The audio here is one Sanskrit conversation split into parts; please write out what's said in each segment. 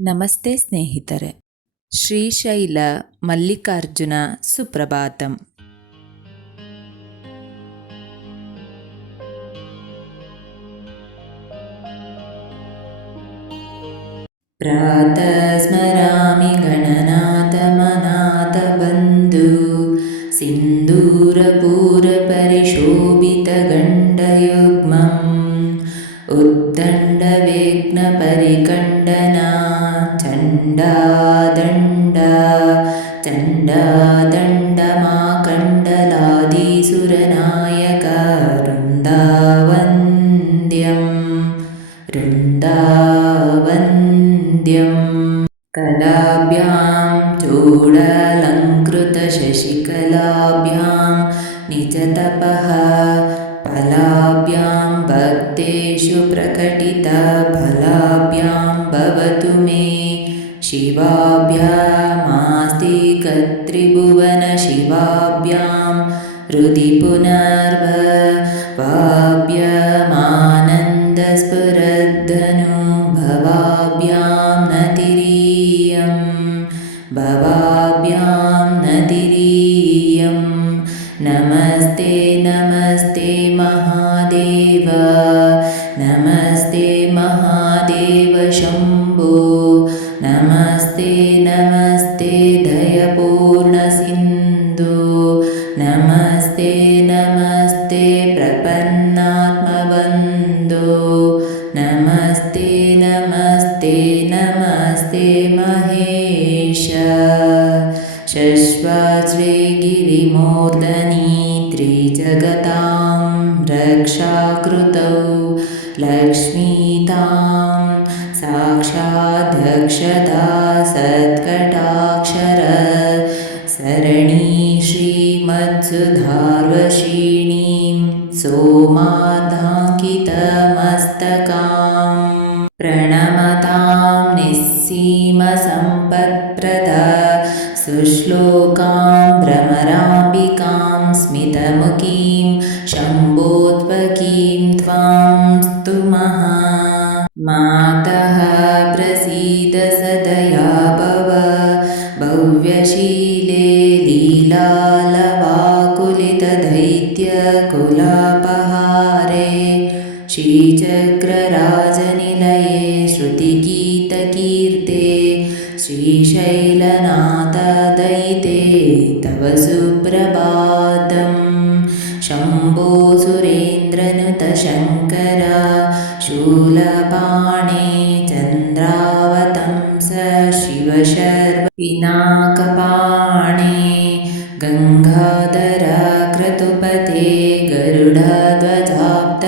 ನಮಸ್ತೆ ಸ್ನೇಹಿತರೆ. ಶ್ರೀಶೈಲ ಮಲ್ಲಿಕಾರ್ಜುನ ಸುಪ್ರಭಾತಂ. ಪ್ರಾತಃ ಸ್ಮರಾಮಿ ಗಣನಾಥಮನಾಥ ಬಂಧು ಸಿಂಧೂರಪೂರ ಪರಿಶೋಭಿತ ಗಂಡಯುಗ್ಮಂ ಉದ್ದಂಡ ವಿಘ್ನ ಪರಿಕಂಡನಾ ಚಂಡಾದಂಡ ಮಾಕಂಡಲಾದಿಸುರನಾಯಕ ವೃಂದಾವಂದ್ಯಂ ಕಲಾಭ್ಯಾಂ ಚೂಡಾಲಂಕೃತ ಶಶಿಕಲಾಭ್ಯಾಂ ನಿಜತಪಃ ಫಲಾಭ್ಯಾಂ ಭಕ್ತೇಷು ಪ್ರಕಟಿತ ಫಲಾಭ್ಯಾಂ ಭವತು ಮೇ ಶಿವಾಭ್ಯಾಮಾಸ್ತಿ ಕತ್ರಿಭುವನ ಶಿವಾಭ್ಯಾಂ ಹೃದಿ ಪುನರ್ಭವಾಭ್ಯಮಾನಂದ ಸ್ಫುರದ್ಧನು ಭವಾಭ್ಯಾಂ ನತಿರೀಯಂ ನಮಸ್ತೆ ನಮಸ್ತೆ ಮಹಾದೇವ ನಮಸ್ತೆ ಮಹಾದೇವ ಶಂಭೋ ನಮಸ್ತೆ ನಮಸ್ತೆ ದಯಪೂರ್ಣ ಸಿಂಧು ನಮಸ್ತೆ ನಮಸ್ತೆ ಪ್ರಪನ್ನಾತ್ಮಬಂಧೋ ನಮಸ್ತೆ ನಮಸ್ತೆ ನಮಸ್ತೆ ಮಹೇಶ ಶಶ್ವಜ್ರೇ ಗಿರಿಮೂರ್ಧನಿ ತ್ರಿಜಗತಾಂ ರಕ್ಷಾಕೃತೌ ಲಕ್ಷ್ಮೀತಾಂ ಸಾಕ್ಷಾದಕ್ಷತಾ ಸತ್ಕಟಾಕ್ಷರ ಸರಣಿ ಶ್ರೀಮತ್ಸುಧಾರ್ವಶೀಣೀಂ ಸೋಮಾಧಾಂಕಿತಮಸ್ತಕಾಂ ಪ್ರಣಮತಾಂ ನಿಸ್ಸೀಮಸಂಪತ್ಪ್ರದ ಸುಶ್ಲೋಕಾಂ ಭ್ರಮರಾಂಬಿಕಾಂ ಸ್ಮಿತಮುಖೀಂ ಶಂಭೋತ್ಪಕೀಂ ತ್ವಾಂ ಸ್ತುಮಃ ಮಾತಃ ಪ್ರಸೀದ ಸದಯಾ ಭವ ಭವ್ಯಶೀಲೆ ಲೀಲಾಲವಾಕುಲಿತದೈತ್ಯಕುಲಾಪಹಾರೆ ಶ್ರೀಚಕ್ರರಾಜನಿಲಯೇ ಶ್ರುತಿಗೀತಕೀರ್ತೆ ಶ್ರೀಶೈಲನಾಥ ದಯಿತೆ ತವ ಸುಪ್ರಭಾತಂ ಶಂಭೋ ಸುರೇಂದ್ರನುತ ಶಂಕರ ಶೂಲಪಾಣೆ ಚಂದ್ರಾವತಂಸ ಶಿವಶರ್ವ ಪಿನಾಕಪಾಣೆ ಗಂಗಾಧರ ಕ್ರತುಪತೆ ಗರುಡಧ್ವಜಾಪ್ತ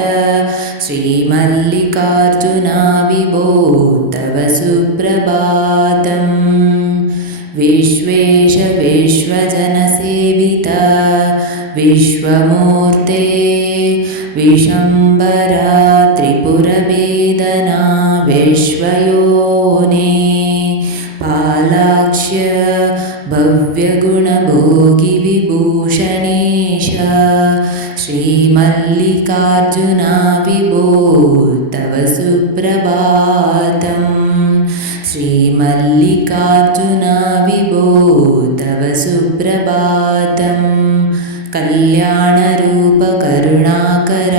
ಶ್ರೀಮಲ್ಲಿಕಾರ್ಜುನ ವಿಭೋ ತವ ಸುಪ್ರಭಾತಂ ವಿಶ್ವೇಶ ವಿಶ್ವಜನಸೇವಿತ ವಿಶ್ವಮೂರ್ತೆ ವಿಶಂಬರ ತ್ರಿಪುರಭೇದನ ವಿಶ್ವಯೋನೇ ಪಾಲಾಕ್ಷ್ಯ ಭವ್ಯಗುಣಭೋಗಿ ವಿಭೂಷಣೇಶ ಶ್ರೀಮಲ್ಲಿಕಾರ್ಜುನ ವಿಭೋ ತವ ಸುಪ್ರಭಾತಂ ಶ್ರೀಮಲ್ಲಿಕಾರ್ಜುನ ವಿಭೋ ತವ ಸುಪ್ರಭಾತಂ ಕಲ್ಯಾಣರೂಪ ಕರುಣಾಕರ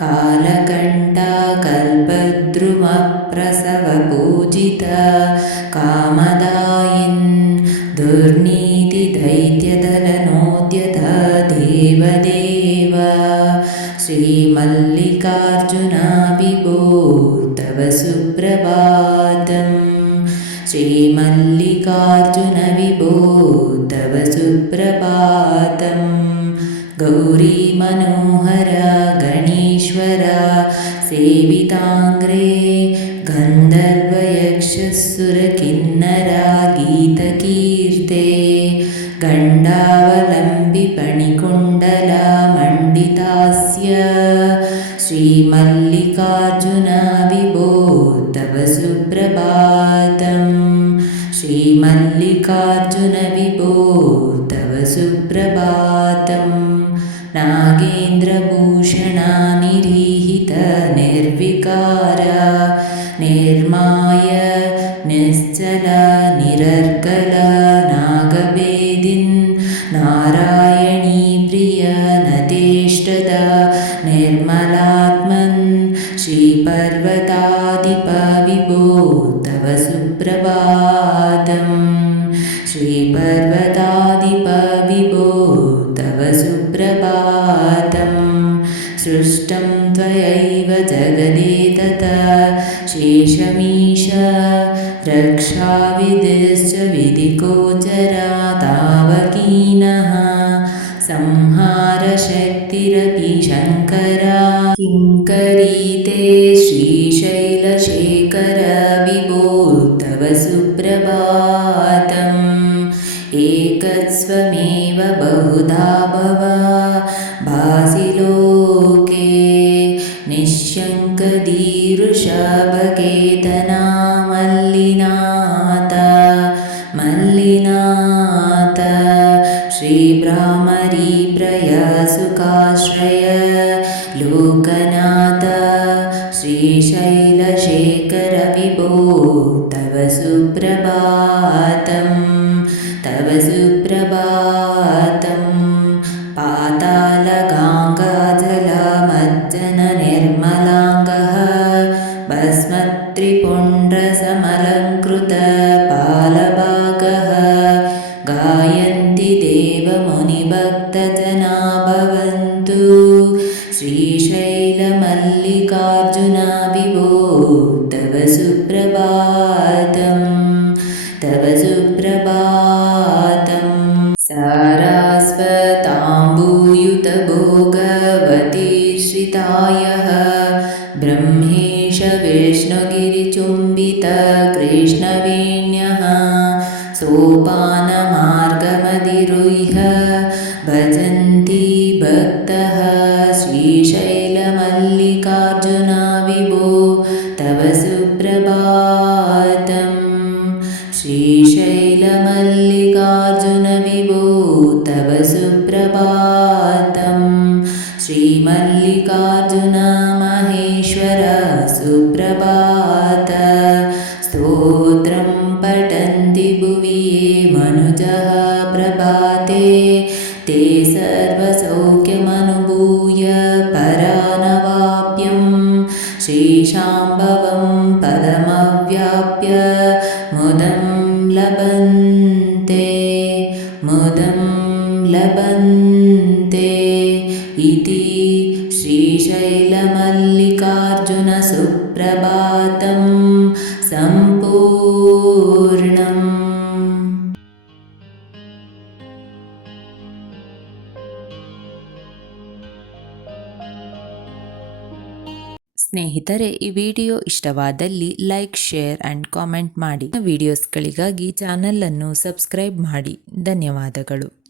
ಕಾಲಕಂಠ ಕಲ್ಪದ್ರುಮ ಪ್ರಸವ ಪೂಜಿತ ಕಾಮದಾಯಿನ್ ದುರ್ನೀತಿ ದೈತ್ಯದಲನೋದ್ಯತ ದೇವದೇವ ಶ್ರೀಮಲ್ಲಿಕಾರ್ಜುನ ವಿಭೋ ತವ ಸುಪ್ರಭಾತಂ ಶ್ರೀಮಲ್ಲಿಕಾರ್ಜುನ ವಿಭೋ ತವ ಸುಪ್ರಭಾತಂ ಗೌರಿ ಮನೋಹರ ಗಣೇಶ್ವರ ಸೇವಿತಾಂಗ್ರೇ ಗಂಧರ್ವಯಕ್ಷಸುರಕಿನ್ನರ ಗೀತಕೀರ್ತೆ ಗಂಡಾವಲಂಬಿ ಪಣಿಕುಂಡಲ ಮಂಡಿತಾಸ್ಯ ಶ್ರೀಮಲ್ಲಿಕಾರ್ಜುನ ವಿಭೋ ತವ ಸುಪ್ರಭಾತಂ ಶ್ರೀಮಲ್ಲಿಕಾರ್ಜುನ ವಿಭೋ ತವ ಸುಪ್ರಭಾತಂ ನಾಗೇಂದ್ರಭೂಷಣ ನಿರೀಹಿತ ನಿರ್ವಿಕಾರ ನಿರ್ಮಾಯ विभो तव सुप्रभातम् श्रीपर्वताधिप विभो तव सुप्रभातम् सृष्टं त्वयैव जगदेतत शेषमीश रक्षाविधिश्च विधिगोचरा तावकीनः संहारशक्तिरपि शङ्करा किङ्करीते श्रीशैलशेखर विभो तव सुप्रभातम् एकस्वमेव बहुधा भव भासि लोके निःशङ्कधीरुषभकेतना मल्लिनाथ मल्लिनाथ श्रीभ्रामरी प्रयासुकाश्रय लोकनाथ श्रीशैलशेखर विभो तव सुप्रभातम् तव सुप्रभातम् पातालगाङ्गाजलमज्जन निर्मलाङ्गः भस्मत्रिपुण्ड्रसमलङ्कृत पालभागः गायन्ति देवमुनिभक्तजना भवन्तु श्रीशैलमल्लिकार्जुन विभो तव सुप्रभातम् तव सुप्रभातम् सारास्वताम्बूयुतभोगवती श्रितायः ब्रह्मेश विष्णुगिरिचुम्बित कृष्णवेण्यः सोपानमार्गमधिरुह्य भजन्ति भक्तः श्रीशैलमल्लिकार्जुन विभो तव सुप्रभातम् श्रीशैलमल्लिकार्जुन विभो तव सुप्रभातम् श्रीमल्लिकार्जुन महेश्वर सुप्रभात स्तोत्रं पठन्ति भुवि ये मनुजः प्रभाते ते सर्वसौख्यमनुभूय परानवाप्यं श्रीशाम्भवं पदमव्याप्य मुदं लभन्ते इति श्रीशैलमल्लिकार्जुन सुप्रभातं सम्पूर्णम्। ಸ್ನೇಹಿತರೆ, ಈ ವಿಡಿಯೋ ಇಷ್ಟವಾದಲ್ಲಿ ಲೈಕ್, ಶೇರ್ ಆ್ಯಂಡ್ ಕಾಮೆಂಟ್ ಮಾಡಿ. ವಿಡಿಯೋಸ್ಗಳಿಗಾಗಿ ಚಾನಲನ್ನು ಸಬ್ಸ್ಕ್ರೈಬ್ ಮಾಡಿ. ಧನ್ಯವಾದಗಳು.